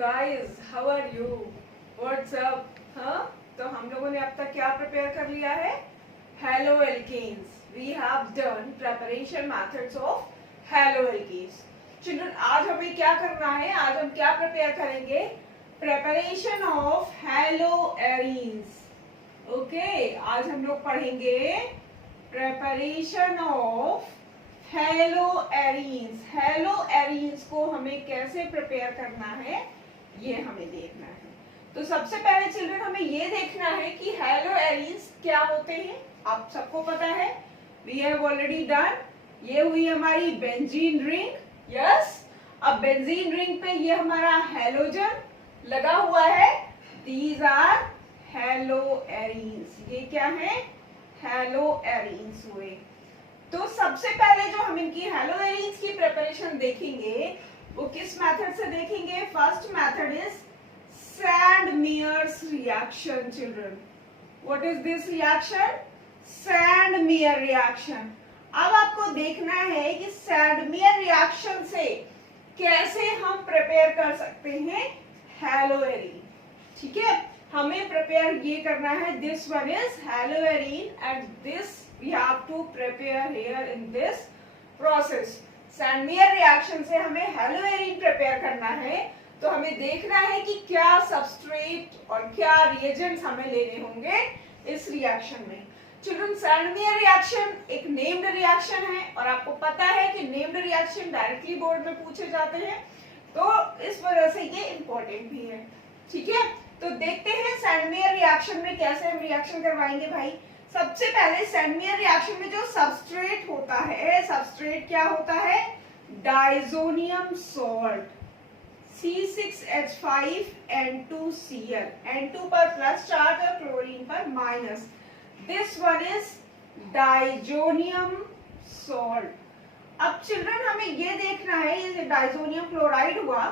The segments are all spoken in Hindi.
Guys, how are you? What's up? हाँ, तो हम लोगों ने अब तक क्या प्रिपेयर कर लिया है? Haloalkanes. We have done preparation methods of haloalkanes. Children, आज हमें क्या करना है? आज हम क्या प्रिपेयर करेंगे? Preparation of hello arenes. Okay, आज हम लोग पढ़ेंगे preparation of hello arenes. Hello arenes को हमें कैसे प्रिपेयर करना है, ये हमें देखना है। तो सबसे पहले चिल्ड्रन हमें ये देखना है कि हेलो एरीन्स क्या होते हैं। आप सबको पता है, वी हैव ऑलरेडी डन। ये हुई हमारी बेंजीन रिंग। यस, अब बेंजीन रिंग पे ये हमारा हेलोजन लगा हुआ है। These are haloarenes. ये क्या है? हेलो एरीन्स हुए। तो सबसे पहले जो हम इनकी हेलो एरीन्स की प्रिपरेशन देखेंगे वो किस मेथड से देखेंगे? First method is Sandmeyer's reaction. Children, what is this reaction? Sandmeyer reaction. अब आपको देखना है कि सैंडमेयर रिएक्शन से कैसे हम प्रिपेयर कर सकते हैं हेलो एरीन। ठीक है, हमें प्रिपेयर ये करना है। This one is hello arene and this we have to prepare here in this process. Sandmeyer reaction से हमें हेलो एरीन प्रिपेयर करना है। तो हमें देखना है कि क्या सबस्ट्रेट और क्या रिएजेंट्स हमें लेने होंगे इस रिएक्शन में। चिल्ड्रन, सैंडमेयर रिएक्शन एक नेम्ड रिएक्शन है और आपको पता है कि नेम्ड रिएक्शन डायरेक्टली बोर्ड में पूछे जाते हैं, तो इस वजह से ये इंपॉर्टेंट भी है। ठीक है, तो देखते हैं सैंडमेयर रिएक्शन में कैसे हम रिएक्शन करवाएंगे भाई। सबसे पहले सैंडमेयर रिएक्शन में जो सबस्ट्रेट होता है, सबस्ट्रेट क्या होता है? Diazonium salt, C6H5N2Cl। N2 पर प्लस चार्ज और क्लोरीन पर minus. This one is diazonium salt. अब चिल्ड्रन हमें ये देखना है, ये डाइजोनियम क्लोराइड हुआ,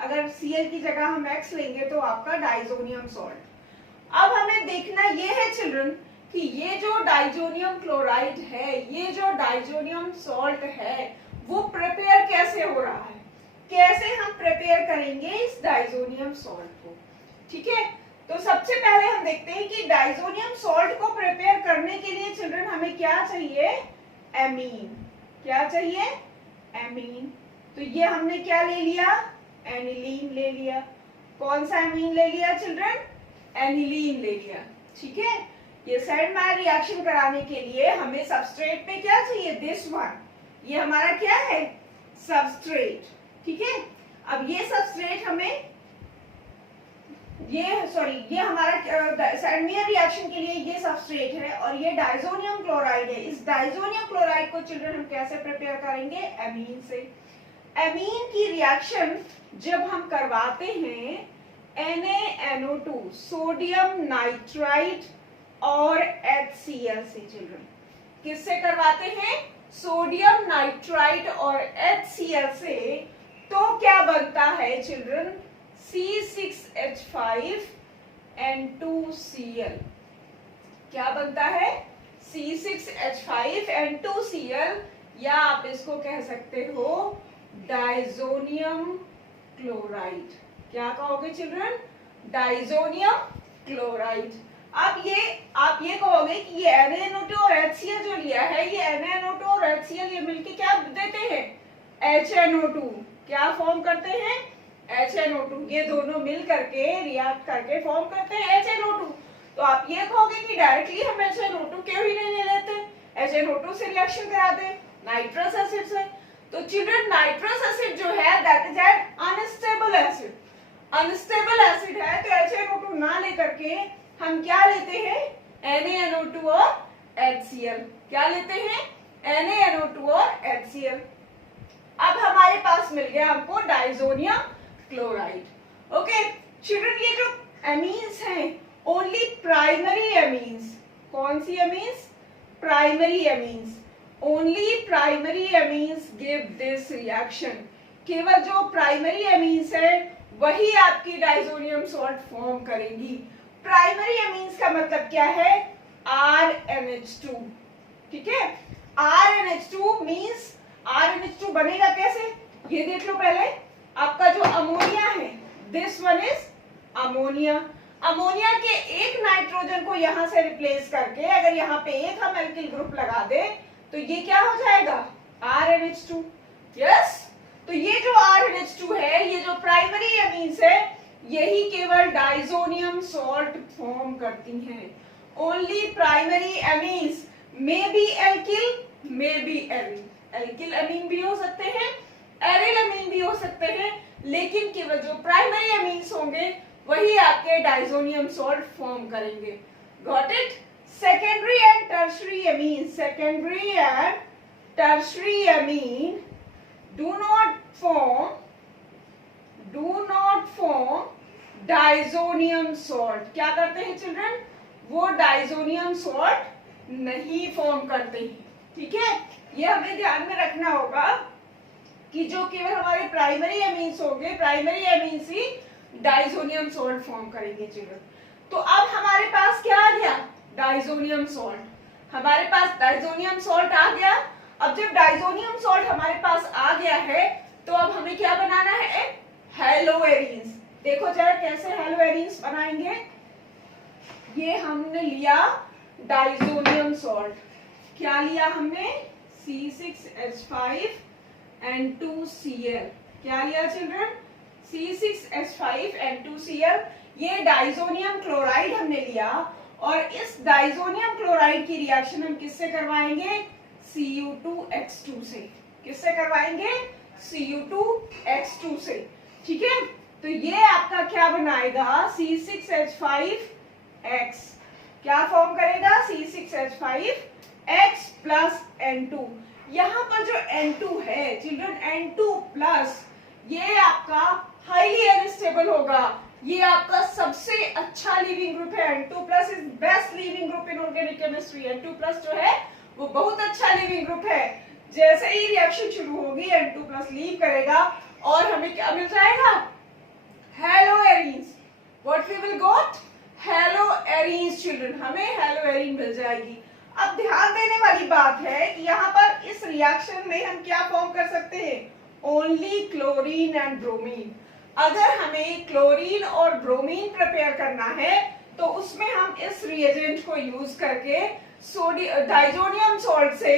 अगर Cl की जगह हम X लेंगे तो आपका डाइजोनियम सॉल्ट। अब हमें देखना ये है चिल्ड्रन कि ये जो डाइजोनियम क्लोराइड है, ये जो डाइजोनियम सॉल्ट है, वो प्रिपेयर कैसे हो रहा है, कैसे हम प्रिपेयर करेंगे इस डाइजोनियम सॉल्ट को। ठीक है, तो सबसे पहले हम देखते हैं कि डाइजोनियम सॉल्ट को प्रिपेयर करने के लिए चिल्ड्रन हमें क्या चाहिए? एमीन। क्या चाहिए? एमीन। तो ये हमने क्या ले लिया? एनिलीन ले लिया। कौन सा एमीन ले लिया चिल्ड्रन? एनिलीन ले लिया। ठीक है, ये सैंडमेयर रिएक्शन कराने के लिए हमें सबस्ट्रेट पे क्या चाहिए? This one. ये हमारा क्या है? सबस्ट्रेट। ठीक है, अब ये सबस्ट्रेट हमें ये हमारा सैंडमेयर रिएक्शन के लिए ये सबस्ट्रेट है और ये डाइजोनियम क्लोराइड है। इस डाइजोनियम क्लोराइड को चिल्ड्रन हम कैसे प्रिपेयर करेंगे? एमीन से। एमीन की रिएक्शन जब हम करवाते हैं NaNO2, सोडियम नाइट्राइट और HCl से। चिल्ड्रन, किससे करवाते हैं? सोडियम नाइट्राइट और HCl से। तो क्या बनता है चिल्ड्रन? C6H5N2Cl। क्या बनता है? C6H5N2Cl, या आप इसको कह सकते हो डाइजोनियम क्लोराइड। क्या कहोगे चिल्ड्रन? Diazonium chloride. अब आप ये कहोगे कि ये NaNO2 और HCl जो लिया है, ये NaNO2 और HCl ये मिलके क्या देते हैं? HNO2। क्या फॉर्म करते हैं? HNO2। ये दोनों मिल करके रिएक्ट करके फॉर्म करते हैं HNO2। तो आप ये कहोगे कि डायरेक्टली हम HNO2 क्यों ही नहीं ले लेते, HNO2 से रिएक्शन कराते नाइट्रस एसिड से। तो चिल्ड्रन, नाइट्रस एसिड जो है that is an unstable acid. Unstable acid है, तो HNO2 ना लेकर के हम क्या लेते हैं? NaNO2 और HCl। क्या लेते हैं? NaNO2 और HCl। अब हमारे पास मिल गया हमको डाइजोनियम क्लोराइड। ओके चिल्ड्रन, ये जो एमीन्स हैं ओनली प्राइमरी एमीन्स। कौन सी एमीन्स? Primary amines. Only primary amines give this reaction. केवल जो प्राइमरी एमीन्स है वही आपकी डाइजोनियम सॉल्ट फॉर्म करेंगी। प्राइमरी एमीन्स का मतलब क्या है? RNH2। ठीक है, RNH2 मीन्स RNH2 बनेगा कैसे? ये देख लो पहले। आपका जो अमोनिया है, दिस अमोनिया। अमोनिया के एक नाइट्रोजन को यहां से रिप्लेस करके अगर यहाँ पे एक हम एल्किल ग्रुप लगा दे तो ये क्या हो जाएगा, RNH2। यस, तो ये जो RNH2 है, ये जो प्राइमरी एमीन्स है, यही केवल डाइजोनियम सॉल्ट फॉर्म करती हैं। Only primary amines, may be alkyl, may be aryl. Alkyl amine भी हो सकते हैं, एरिल अमीन भी हो सकते हैं, लेकिन केवल जो प्राइमरी अमीन्स होंगे वही आपके डाइजोनियम सॉल्ट फॉर्म करेंगे। Got it? Secondary and tertiary Amin, secondary and tertiary Amin do not form diazonium salt. क्या करते हैं चिल्ड्रन? वो डाइजोनियम सॉल्ट नहीं फॉर्म करते हैं। ठीक है, ये हमें ध्यान में रखना होगा कि जो केवल हमारे प्राइमरी एमीन्स होंगे, प्राइमरी एमीन्स ही डाइजोनियम सॉल्ट फॉर्म करेंगे चिल्ड्रन। तो अब हमारे पास क्या आ गया, डाइजोनियम सॉल्ट। हमारे पास डाइजोनियम सॉल्ट आ गया। अब जब डाइजोनियम सॉल्ट हमारे पास आ गया है तो अब हमें क्या बनाना है, हेलोएरीन्स। देखो जरा कैसे हेलोएरीन्स बनाएंगे। ये हमने लिया डाइजोनियम सॉल्ट, क्या लिया हमने, C6H5 N2Cl। क्या लिया चिल्ड्रन, C6H5 N2Cl। ये डाइजोनियम क्लोराइड हमने लिया और इस डाइजोनियम क्लोराइड की रिएक्शन हम किससे करवाएंगे, Cu2X2 से। किससे करवाएंगे, Cu2X2 से। ठीक है, तो ये आपका क्या बनाएगा, C6H5X क्या फॉर्म करेगा, C6H5X प्लस N2। यहां पर जो N2 है चिल्ड्रन, N2 प्लस, ये आपका हाईली अनस्टेबल होगा। ये आपका सबसे अच्छा लीविंग ग्रुप है। N2 plus is best leaving group in organic chemistry. N2 plus जो है वो बहुत अच्छा लीविंग ग्रुप है। जैसे ही रिएक्शन शुरू होगी N2 प्लस लीव करेगा और हमें क्या मिल जाएगा, haloarenes. What we will got, haloarenes children, हमें हेलोएरीन मिल जाएगी। अब ध्यान देने वाली बात है कि यहाँ पर इस रिएक्शन में हम क्या फॉर्म कर सकते हैं, ओनली क्लोरीन एंड ब्रोमीन। अगर हमें क्लोरीन और ब्रोमीन प्रिपेयर करना है तो उसमें हम इस रिएजेंट को यूज करके डाइजोनियम सॉल्ट से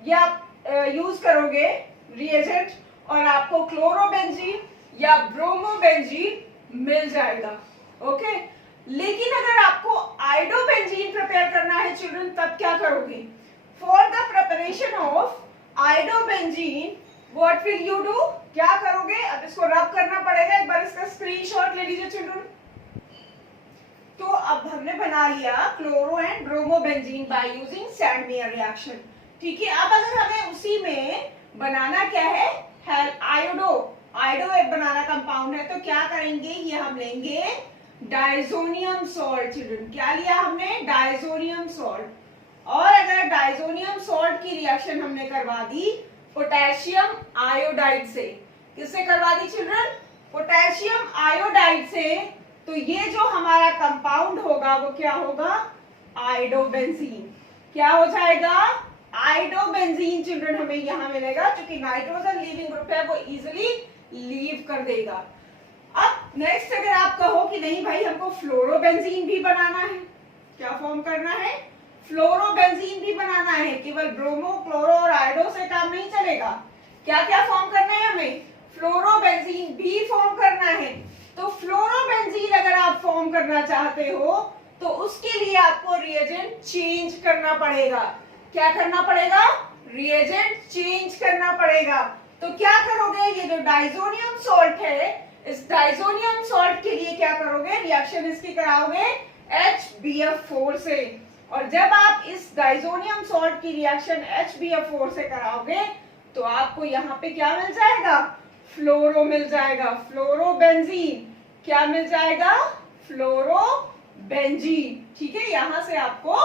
या यूज करोगे रिएजेंट और आपको क्लोरोबेंजीन या ब्रोमोबेंजीन मिल जाएगा। ओके, लेकिन अगर आपको आयोडोबेंजीन प्रिपेयर करना है चिल्ड्रन, तब क्या करोगे, for the preparation of iodobenzene what will you do, क्या करोगे, अब इसको रब करना पड़ेगा। एक बार इसका स्क्रीनशॉट ले लीजिए चिल्ड्रन। तो अब हमने बना लिया chloro and bromobenzene by using Sandmeyer reaction. ठीक है, अब अगर हमें उसी में बनाना क्या है, आयोडो। आयोडो एक बनाना कंपाउंड है, तो क्या करेंगे, ये हम लेंगे डाइजोनियम सॉल्ट चिल्ड्रन। क्या लिया हमने, डाइजोनियम सॉल्ट। और अगर डाइजोनियम सॉल्ट की रिएक्शन हमने करवा दी पोटेशियम आयोडाइड से, किससे करवा दी चिल्ड्रन, पोटेशियम आयोडाइड से, तो ये जो हमारा कंपाउंड होगा वो क्या होगा, आयोडोबेंजीन। क्या हो जाएगा, आयोडोबेंजीन चिल्ड्रन हमें यहां मिलेगा। क्योंकि नाइट्रोजन लीविंग ग्रुप है, वो इजिली लीव कर देगा। अब नेक्स्ट अगर आप कहो कि नहीं भाई हमको फ्लोरोबेंजीन भी बनाना है, क्या फॉर्म करना है, फ्लोरोबेंजीन भी बनाना है। केवल ब्रोमो, क्लोरो और आयोडो से काम नहीं चलेगा। क्या क्या फॉर्म करना है हमें, फ्लोरोबेंजीन भी फॉर्म करना है। तो फ्लोरोबेंजीन अगर आप फॉर्म करना चाहते हो तो उसके लिए आपको रिएजेंट चेंज करना पड़ेगा। क्या करना पड़ेगा, रिएजेंट चेंज करना पड़ेगा। तो क्या करोगे, ये जो डाइजोनियम सॉल्ट है, इस डाइजोनियम सॉल्ट के लिए क्या करोगे, रिएक्शन इसकी कराओगे HBF4 से। और जब आप इस डाइजोनियम सॉल्ट की रिएक्शन HBF4 से कराओगे तो आपको यहाँ पे क्या मिल जाएगा, फ्लोरो मिल जाएगा, फ्लोरोबेंजीन। क्या मिल जाएगा, फ्लोरोबेंजीन। ठीक है, यहां से आपको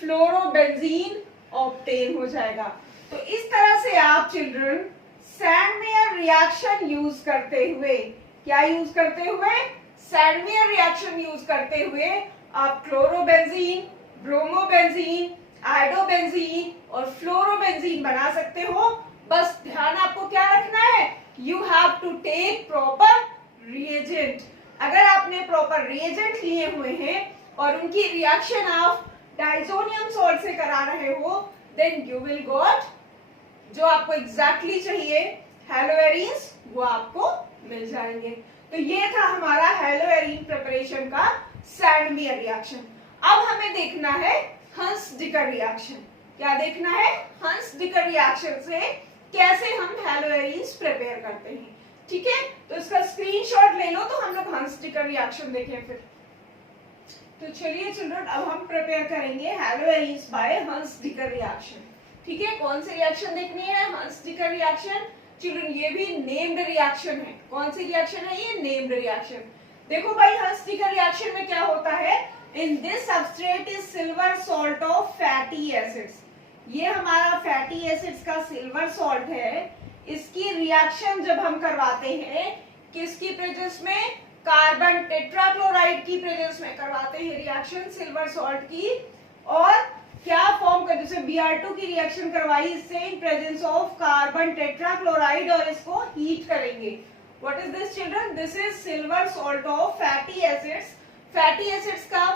फ्लोरोबेंजीन ऑब्टेन हो जाएगा। तो इस तरह से आप चिल्ड्रन सैंडमेयर रिएक्शन यूज करते हुए, क्या यूज करते हुए, सैंडमेयर रिएक्शन यूज करते हुए आप क्लोरोबेंजीन, ब्रोमोबेंजीन, आयोडोबेंजीन और फ्लोरोबेंजीन बना सकते हो। बस ध्यान आपको क्या रखना है, you have to take proper reagent. अगर आपने हमने प्रॉपर रिएजेंट लिए हुए हैं और उनकी रिएक्शन आप डाइजोनियम सॉल्ट से करा रहे हो, देन यू विल गॉट जो आपको एग्जैक्टली चाहिए हैलोएरीन्स, वो आपको मिल जाएंगे। तो ये था हमारा हैलोएरीन प्रिपरेशन का सैंडमियर रिएक्शन। अब हमें देखना है हंस-डिकर रिएक्शन। क्या देखना है? हंस-डिकर रिएक्शन से कैसे हम हैलोएरीन्स प्रिपेयर करते हैं। ठीक है, तो इसका स्क्रीनशॉट ले लो तो हम लोग हंस-डिकर रिएक्शन देखें फिर। तो चलिए चिल्ड्रन, अब हम प्रिपेयर करेंगे हैलोएरीन्स बाय हंस-डिकर रिएक्शन। ठीक है, कौन सी रिएक्शन देखनी है? हंस-डिकर रिएक्शन। चिल्ड्रन ये भी नेम्ड रिएक्शन है। कौन सी रिएक्शन है ये? Named reaction. देखो भाई, हंस-डिकर रिएक्शन में क्या होता है? In this substrate is silver salt of fatty acids. ये हमारा फैटी एसिड्स का सिल्वर सॉल्ट है। इसकी रिएक्शन जब हम करवाते हैं किसकी प्रेजेंस में? कार्बन टेट्राक्लोराइड की प्रेजेंस में करवाते हैं रिएक्शन सिल्वर सॉल्ट की। और क्या फॉर्म कर, जैसे Br2 की रिएक्शन करवाई इससे in presence of carbon tetrachloride और इसको हीट करेंगे। What is this children? This is silver salt of fatty acids. Fatty acids का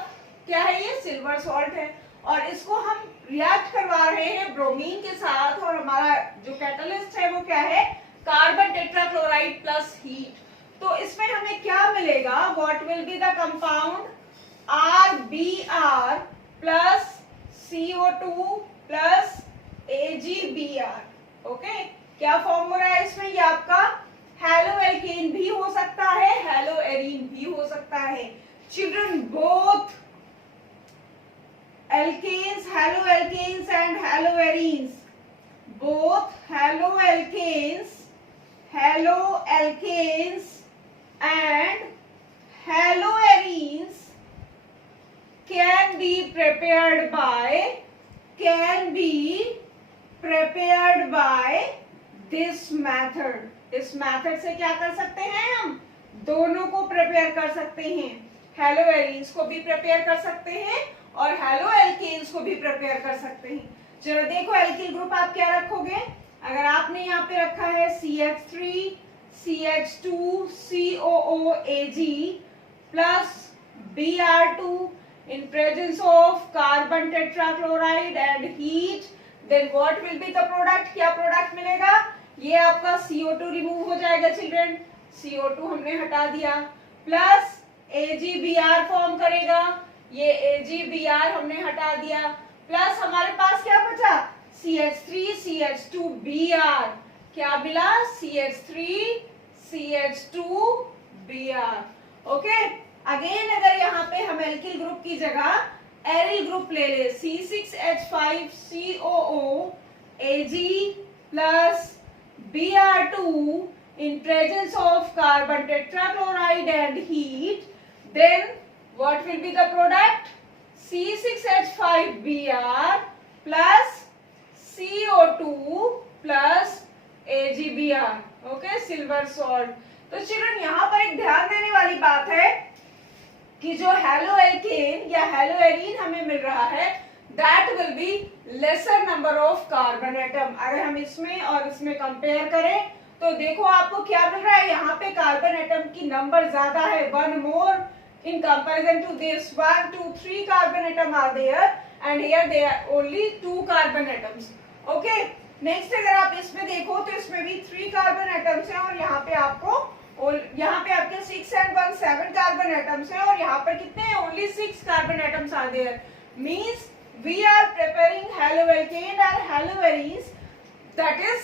क्या है? ये सिल्वर सॉल्ट है और इसको हम रिएक्ट करवा रहे हैं ब्रोमीन के साथ और हमारा जो कैटलिस्ट है वो क्या है? Carbon tetrachloride plus heat. तो इसमें हमें क्या मिलेगा? What will be the compound? RBr plus CO2 plus AgBr। Okay, क्या फॉर्म हो रहा है इसमें? ये आपका हैलोएल्केन भी हो सकता है, हैलोएरीन भी हो सकता है। Children, both alkanes, haloalkanes and haloarenes, both haloalkanes and haloarenes can be prepared by this method। इस मेथड से क्या कर सकते हैं? हम दोनों को प्रिपेयर कर सकते हैं। हैलोएरीन्स को भी प्रिपेयर कर सकते हैं और हैलोएल्केन्स को भी प्रिपेयर कर सकते हैं। चलो देखो, एल्किल ग्रुप आप क्या रखोगे? अगर आपने यहाँ पे रखा है CH3 CH2 COOAg plus Br2 in presence of carbon tetrachloride and heat, then what will be the product? क्या प्रोडक्ट मिलेगा? ये आपका CO2 रिमूव हो जाएगा चिल्ड्रन, CO2 हमने हटा दिया, प्लस AgBr फॉर्म करेगा, ये AgBr हमने हटा दिया, प्लस हमारे पास क्या बचा? CH3 CH2Br। क्या मिला? CH3 CH2Br। ओके, अगेन अगर यहाँ पे हम एल्किल ग्रुप की जगह एरिल ग्रुप ले ले, C6H5COO Ag plus Br2 in presence of carbon tetrachloride and heat, then what will be the product? C6H5Br plus CO2 plus AgBr। Okay, silver salt. तो चिल्ड्रन, यहाँ पर एक ध्यान देने वाली बात है कि जो हैलोएल्केन या हैलोएरीन हमें मिल रहा है, that will be lesser number of carbon atom. अगर हम इसमें और इसमें कंपेयर करें तो देखो आपको क्या मिल रहा है? यहाँ पे कार्बन एटम की नंबर ज्यादा है, one more in comparison to this। 1 2 3 carbon atom are there and here there are only 2 carbon atoms। okay, next अगर आप इसमें देखो तो इसमें भी 3 carbon atoms हैं और यहाँ पे आपके 6 and 1 7 carbon atoms हैं और यहाँ पर कितने हैं? only 6 carbon atoms are there। means we are preparing haloalkane or haloarenes that is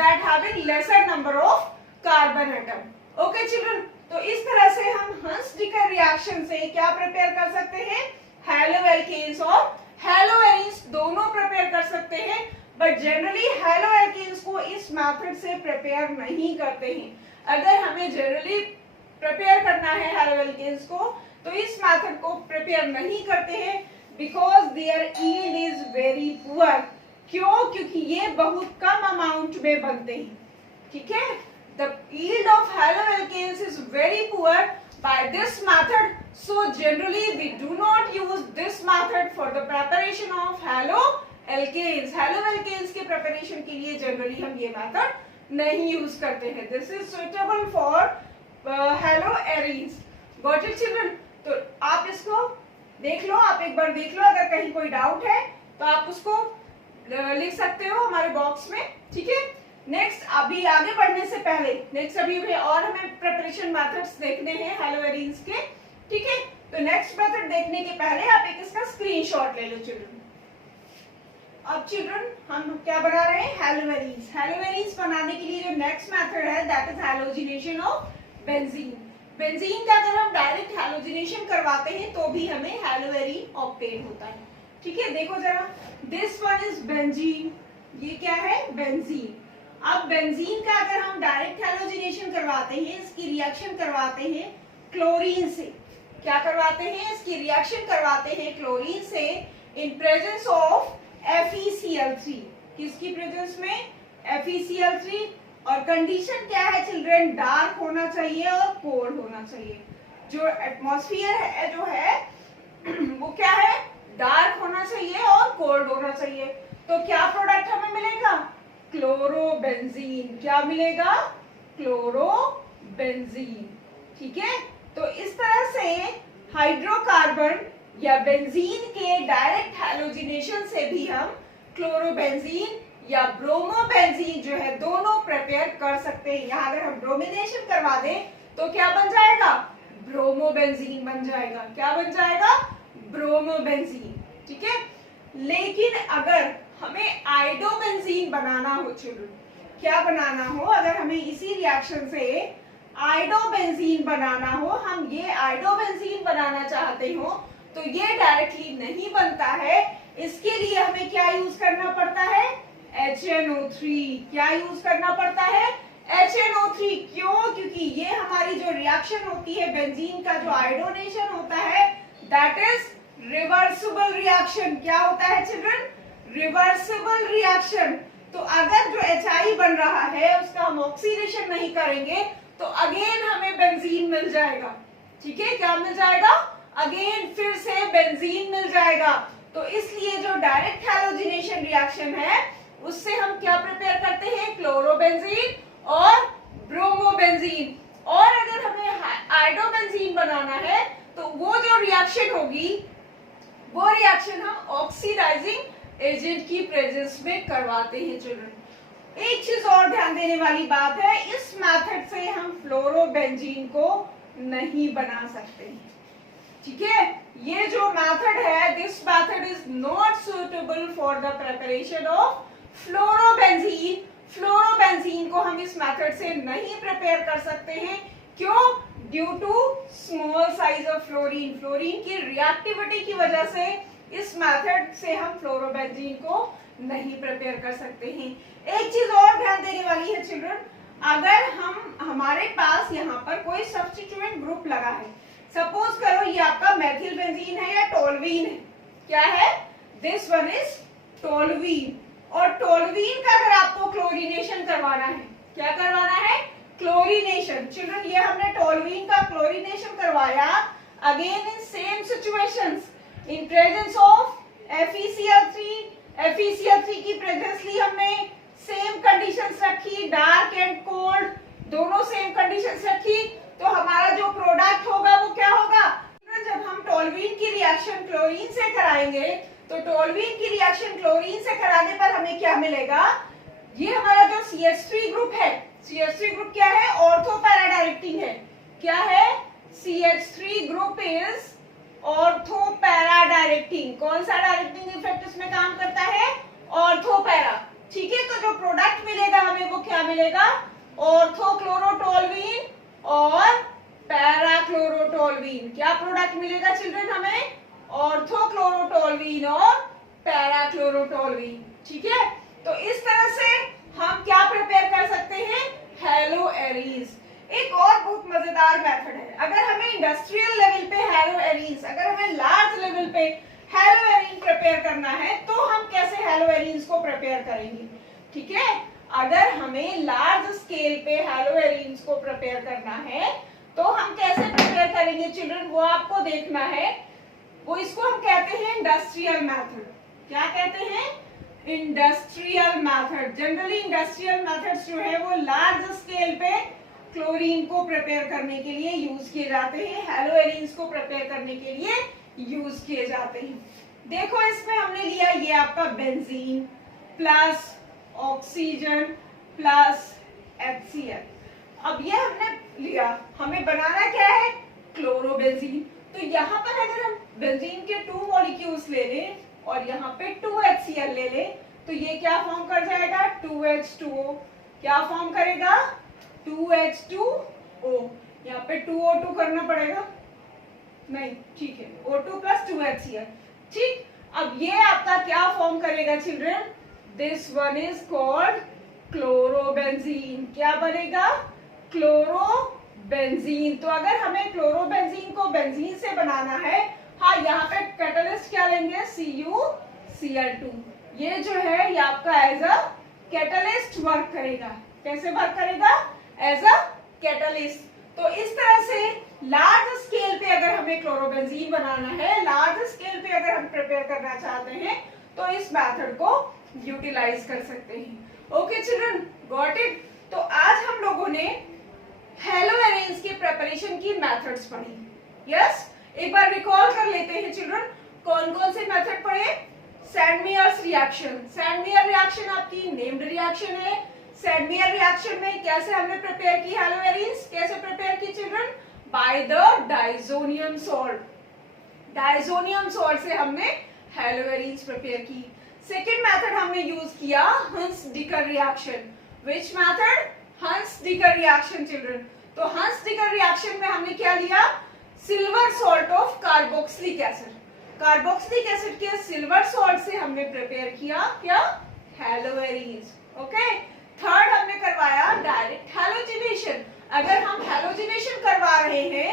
that having lesser number of carbon atom। okay children, तो इस तरह से हम हंस-डिकर रिएक्शन से क्या प्रिपेयर कर सकते हैं? हैलोएल्केन्स और हैलोएरीन्स दोनों प्रिपेयर कर सकते हैं, बट जनरली हैलोएल्केन्स को इस मेथड से प्रिपेयर नहीं करते हैं। अगर हमें जनरली प्रिपेयर करना है हैलोएल्केन्स को तो इस मेथड को प्रिपेयर नहीं करते हैं, because their yield is very poor. क्यों? क्योंकि ये बहुत कम अमाउंट में बनते हैं। ठीक है, the yield of haloalkanes is very poor by this method, so generally we do not use this method for the preparation of haloalkanes। haloalkanes के preparation के लिए generally हम ये method नहीं use करते हैं। this is suitable for haloarenes। Got it children? तो आप इसको देख लो, आप एक बार देख लो, अगर कहीं कोई डाउट है तो आप उसको लिख सकते हो हमारे बॉक्स में, ठीक है। नेक्स्ट, अभी आगे बढ़ने से पहले नेक्स्ट अभी और हमें प्रिपरेशन मेथड्स देखने हैं हेलो एरीन्स के, ठीक है। तो नेक्स्ट मेथड देखने के पहले आप एक इसका स्क्रीनशॉट ले लो चिल्ड्रन। अब चिल्ड्रन हम क्या बना रहे हैं? Hello arenes. हेलो एरीन्स बनाने के लिए जो नेक्स्ट मेथड है that is halogenation of benzene. Benzene का अगर हम डायरेक्ट हैलोजिनेशन करवाते हैं तो भी हमें हेलो एरीन ऑब्टेन होता है, ठीक है। देखो जरा, दिस वन इज बेंजीन, ये क्या है? बेंजीन। अब बेंजीन का अगर हम डायरेक्ट हैलोजिनेशन करवाते हैं, इसकी रिएक्शन करवाते हैं क्लोरीन से, क्या करवाते हैं? इसकी रिएक्शन करवाते हैं क्लोरीन से इन प्रेजेंस ऑफ FeCl3। किसकी प्रेजेंस में? FeCl3। और कंडीशन क्या है चिल्ड्रन? डार्क होना चाहिए और कोल्ड होना चाहिए। जो एटमॉस्फेयर है जो है वो क्या है? डार्क होना चाहिए और कोल्ड होना चाहिए। तो क्या प्रोडक्ट हमें मिलेगा? क्लोरोबेंजीन। क्या मिलेगा? क्लोरोबेंजीन, ठीक है। तो इस तरह से हाइड्रोकार्बन या बेंजीन के डायरेक्ट हैलोजिनेशन से भी हम क्लोरोबेंजीन या ब्रोमोबेंजीन जो है दोनों प्रिपेयर कर सकते हैं। यहाँ अगर हम ब्रोमिनेशन करवा दें तो क्या बन जाएगा? ब्रोमोबेंजीन बन जाएगा। क्या बन जाएगा? ब्रोमोबेंजीन, ठीक है। लेकिन अगर हमें आयोडोबेंजीन बनाना हो चिल्ड्रन, क्या बनाना हो? अगर हमें इसी रिएक्शन से आयोडोबेंजीन बनाना हो, हम ये आयोडोबेंजीन बनाना चाहते हो तो ये डायरेक्टली नहीं बनता है। इसके लिए हमें क्या यूज करना पड़ता है? HNO3। क्या यूज करना पड़ता है? HNO3। क्यों? क्योंकि ये हमारी जो रिएक्शन होती है बेंजीन का जो आयोडोनेशन होता है दैट इज रिवर्सिबल रिएक्शन। क्या होता है चिल्ड्रन? Reversible reaction. तो अगर जो HI बन रहा है उसका हम ऑक्सीडेशन नहीं करेंगे तो अगेन हमें बेंजीन मिल जाएगा, ठीक है। क्या मिल जाएगा? अगेन फिर से बेंजीन मिल जाएगा। तो इसलिए जो डायरेक्ट हैलोजिनेशन रिएक्शन है उससे हम क्या प्रिपेयर करते हैं? क्लोरोबेंजीन और ब्रोमोबेंजीन। और अगर हमें आयोडोबेंजीन बनाना है तो वो जो रिएक्शन होगी वो रिएक्शन हम ऑक्सीडाइजिंग एजेंट की प्रेजेंस में करवाते हैं चिल्ड्रन। एक चीज और ध्यान देने वाली बात है, इस मेथड से हम फ्लोरोबेंजीन को नहीं बना सकते हैं, ठीक है। ये जो मेथड है this method is not suitable for the preparation of fluorobenzene. Fluorobenzene को हम इस मेथड से नहीं प्रिपेयर कर सकते हैं। क्यों? Due to small size of fluorine. Fluorine की रिएक्टिविटी की वजह से इस मेथड से हम फ्लोरोबेंजीन को नहीं प्रिपेयर कर सकते हैं। एक चीज और ध्यान देने वाली है चिल्ड्रन, अगर हमारे पास यहाँ पर कोई सब्स्टिट्यूएंट ग्रुप लगा है, सपोज करो ये आपका मेथिल बेंजीन है या टोल्यूइन है, क्या है? This one is toluene. और टोल्यूइन का अगर आपको क्लोरीनेशन करवाना है, क्या करवाना है? क्लोरीनेशन। चिल्ड्रन ये हमने टोल्यूइन का क्लोरीनेशन करवाया again in same situations in presence of FeCl3। FeCl3 की प्रेजेंस ली हमने, सेम कंडीशंस रखी, डार्क एंड कोल्ड दोनों सेम कंडीशंस रखी, तो हमारा जो प्रोडक्ट होगा वो क्या होगा? जब हम टोल्यूइन की रिएक्शन क्लोरीन से कराएंगे तो टोल्यूइन की रिएक्शन क्लोरीन से कराने पर हमें क्या मिलेगा? ये हमारा जो CH3 ग्रुप है, CH3 ग्रुप क्या है? ऑर्थो पैरा डायरेक्टिंग है। क्या है? CH3 group is ortho para directing. कौन सा डायरेक्टिंग इफेक्ट इसमें काम करता है? ऑर्थो पैरा, ठीक है। तो जो प्रोडक्ट मिलेगा हमें वो क्या मिलेगा? ऑर्थोक्लोरोटोल्यूइन और पैराक्लोरोटोल्यूइन। क्या प्रोडक्ट मिलेगा चिल्ड्रन हमें? ऑर्थोक्लोरोटोल्यूइन और पैराक्लोरोटोल्यूइन, ठीक है। तो इस तरह से हम क्या प्रिपेयर कर सकते हैं? Hello arenes. एक और बहुत मजेदार मेथड है, अगर हमें इंडस्ट्रियल लेवल पे हेलो एरीन्स, अगर हमें लार्ज लेवल पे हेलो एरीन प्रिपेयर करना है तो हम कैसे हेलो एरीन्स को प्रिपेयर करेंगे, ठीक है। अगर हमें लार्ज स्केल पे हेलो एरीन्स को प्रिपेयर करना है तो हम कैसे प्रिपेयर करेंगे चिल्ड्रन, वो आपको देखना है। वो इसको हम कहते हैं इंडस्ट्रियल मेथड। क्या कहते हैं? Industrial method. Generally industrial methods जो है वो लार्ज स्केल पे क्लोरीन को प्रिपेयर करने के लिए यूज किए जाते हैं, हेलोएरिन्स को प्रिपेयर करने के लिए यूज किए जाते हैं। देखो इसमें हमने लिया ये आपका benzene plus oxygen plus HCl। अब ये हमने लिया, हमें बनाना क्या है, क्लोरोबेंजीन। तो यहाँ पर अगर हम बेंजीन के 2 मॉलिक्यूल्स ले लें और यहाँ पे 2HCl ले लें तो ये क्या फॉर्म कर जाएगा, 2H2O। क्या फॉर्म करेगा, 2H2O। यहाँ पे 2O2 करना पड़ेगा, नहीं ठीक है, O2 प्लस 2HCl। ठीक, अब ये आपका क्या फॉर्म करेगा children, this one is called chlorobenzene. क्या बनेगा, क्लोरोबेंजीन। तो अगर हमें क्लोरोबेंजीन को बेंजीन से बनाना है, हाँ यहाँ पे कैटलिस्ट क्या लेंगे, CuCl2। ये जो है ये आपका एज अ कैटलिस्ट वर्क करेगा। कैसे वर्क करेगा, एज अ कैटलिस्ट। तो इस तरह से लार्ज स्केल पे अगर हमें क्लोरोबेंजीन बनाना है, लार्ज स्केल पे अगर हम प्रिपेयर करना चाहते हैं तो इस मेथड को यूटिलाइज कर सकते हैं। Okay children, got it. तो आज हम लोगों ने हेलोएरिन्स के प्रिपरेशन की मेथड्स पढ़ी। यस, एक बार रिकॉल कर लेते हैं चिल्ड्रन, कौन कौन से मेथड पढ़े। सैंडमेयर्स रिएक्शन, सैंडमेयर रिएक्शन आपकी नेम्ड रिएक्शन है। सैंडमेयर रिएक्शन में कैसे हमने प्रिपेयर की हेलोएरिन्स, कैसे प्रिपेयर की children, by the diazonium salt. Diazonium salt से हमने हेलोएरिन्स प्रिपेयर की। सेकेंड मेथड हमने यूज किया Hunsdiecker reaction. Which method, Hunsdiecker reaction children. तो हंस-डिकर रिएक्शन में हमने क्या लिया, silver salt of carboxylic acid. Carboxylic acid के सिल्वर सॉल्ट से हमने प्रिपेयर किया क्या, हेलोएरिन्स। ओके, थर्ड हमने करवाया डायरेक्ट हैलोजिनेशन। अगर हम हैलोजिनेशन करवा रहे हैं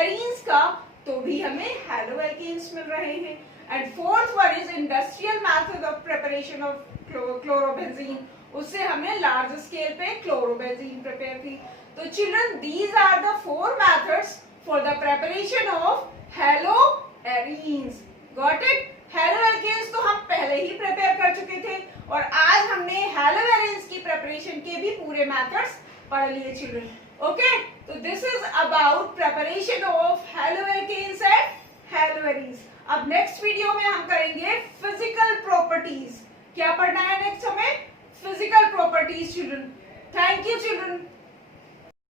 एरीन्स का तो भी हमें हैलोएल्केन्स मिल रहे हैं। And fourth one is industrial method of preparation of chlorobenzene. उससे हमने लार्ज स्केल पे क्लोरोबेंजीन प्रिपेयर की। तो children, these are the 4 methods for the preparation of haloarenes. Got it. Haloalkanes तो हम पहले ही प्रिपेयर कर चुके थे और आज हमने हेलोएरिन्स की प्रिपरेशन के भी पूरे मेथड्स पढ़ लिए चिल्ड्रन। ओके, तो this is about preparation of haloalkanes and हेलोएरिन्स। अब नेक्स्ट वीडियो में हम करेंगे फिजिकल प्रॉपर्टीज। क्या पढ़ना है नेक्स्ट हमें, physical properties children. Thank you children.